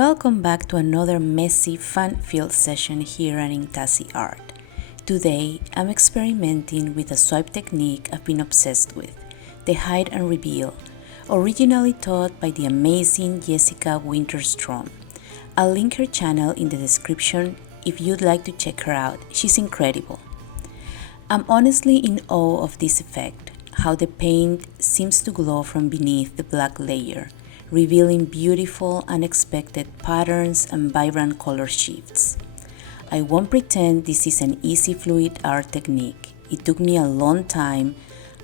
Welcome back to another messy, fun-filled session here at Intasi Art. Today, I'm experimenting with a swipe technique I've been obsessed with, the hide and reveal, originally taught by the amazing Jessica Winterstrom. I'll link her channel in the description if you'd like to check her out. She's incredible. I'm honestly in awe of this effect, how the paint seems to glow from beneath the black layer, revealing beautiful, unexpected patterns and vibrant color shifts. I won't pretend this is an easy fluid art technique. It took me a long time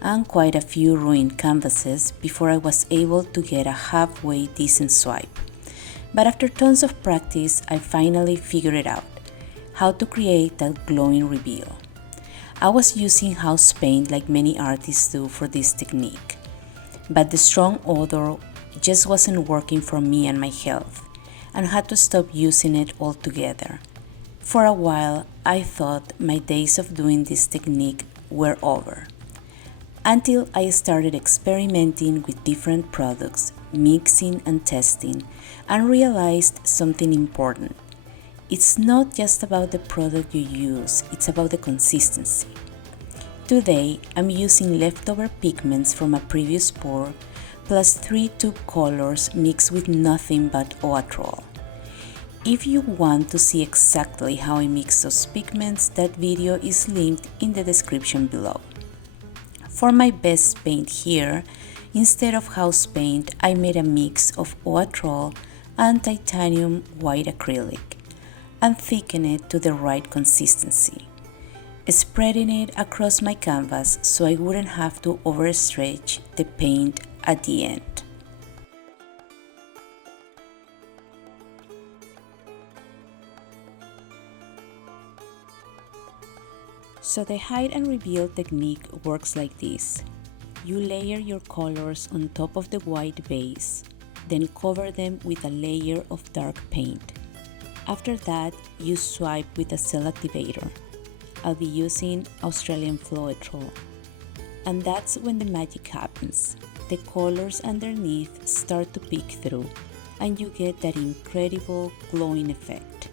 and quite a few ruined canvases before I was able to get a halfway decent swipe. But after tons of practice, I finally figured it out, how to create that glowing reveal. I was using house paint like many artists do for this technique, but the strong odor just wasn't working for me and my health, and had to stop using it altogether. For a while, I thought my days of doing this technique were over, until I started experimenting with different products, mixing and testing, and realized something important. It's not just about the product you use, it's about the consistency. Today, I'm using leftover pigments from a previous pour plus 3 tube colors mixed with nothing but Owatrol. If you want to see exactly how I mix those pigments, that video is linked in the description below. For my best paint here, instead of house paint, I made a mix of Owatrol and titanium white acrylic and thickened it to the right consistency, spreading it across my canvas so I wouldn't have to overstretch the paint at the end. So the hide and reveal technique works like this. You layer your colors on top of the white base, then cover them with a layer of dark paint. After that, you swipe with a cell activator. I'll be using Australian Floetrol. And that's when the magic happens. The colors underneath start to peek through, and you get that incredible glowing effect.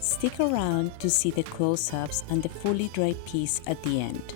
Stick around to see the close-ups and the fully dry piece at the end.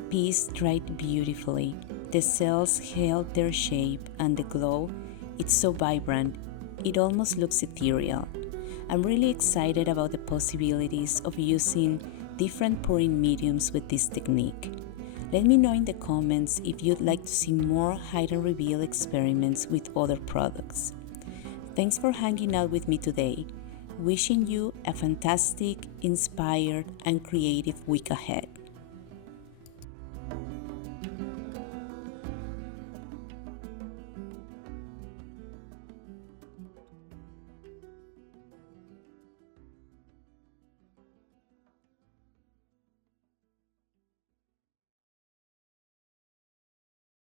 piece dried beautifully. The cells held their shape and the glow, it's so vibrant, it almost looks ethereal. I'm really excited about the possibilities of using different pouring mediums with this technique. Let me know in the comments if you'd like to see more hide and reveal experiments with other products. Thanks for hanging out with me today. Wishing you a fantastic, inspired, and creative week ahead.